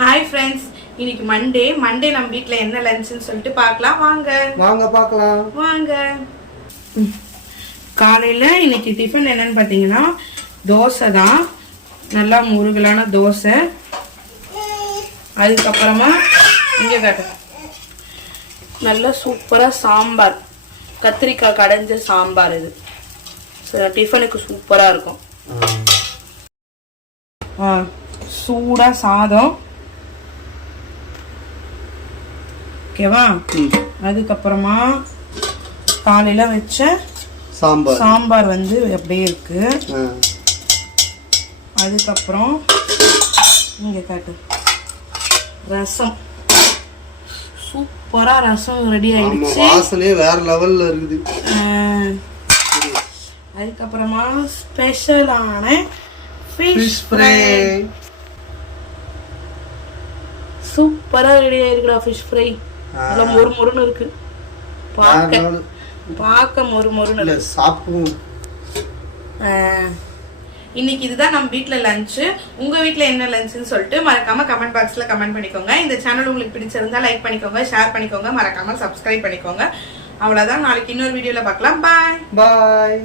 Hi friends, இன்னைக்கு Monday நம்ம வீட்ல என்ன லஞ்ச்னு சொல்லிட்டு பார்க்கலாம் வாங்க பார்க்கலாம் வாங்க. காலையில இன்னைக்கு டிஃபன் என்னன்னு பார்த்தீங்கன்னா தோசை தான், நல்லா முருகலான தோசை. அதுக்கப்புறமா இங்கே காட்டு நல்லா சூப்பராக சாம்பார், கத்திரிக்காய் கடைஞ்ச சாம்பார். இது டிஃபனுக்கு சூப்பராக இருக்கும். சூடாக சாதம், ஓகேவா. அதுக்கப்புறமா காலையில வச்ச சாம்பார் வந்து அப்படியே இருக்கு. அதுக்கப்புறம் இங்க காட்டு ரசம், சூப்பரா ரசம் ரெடி ஆயிடுச்சு. வாசனையே வேற லெவல்ல இருக்குது. அதுக்கப்புறமா ஸ்பெஷலான ஃபிஷ் ஃப்ரை சூப்பரா ரெடி ஆயிருக்குடா. ஃபிஷ் ஃப்ரை நல்லா மொறு மொறுன்னு இருக்கு, பார்க்க மொறு மொறுன்னு சாப்பிடும். இன்னைக்கு இதுதான் நம்ம வீட்ல லஞ்ச். உங்க வீட்ல என்ன லஞ்ச்னு சொல்லிட்டு மறக்காம கமெண்ட் பாக்ஸ்ல கமெண்ட் பண்ணிக்கோங்க. இந்த சேனல் உங்களுக்கு பிடிச்சிருந்தா லைக் பண்ணிக்கோங்க, ஷேர் பண்ணிக்கோங்க, மறக்காம சப்ஸ்கிரைப் பண்ணிக்கோங்க. அவ்வளவுதான். நாளைக்கு இன்னொரு வீடியோல பார்க்கலாம். பாய்.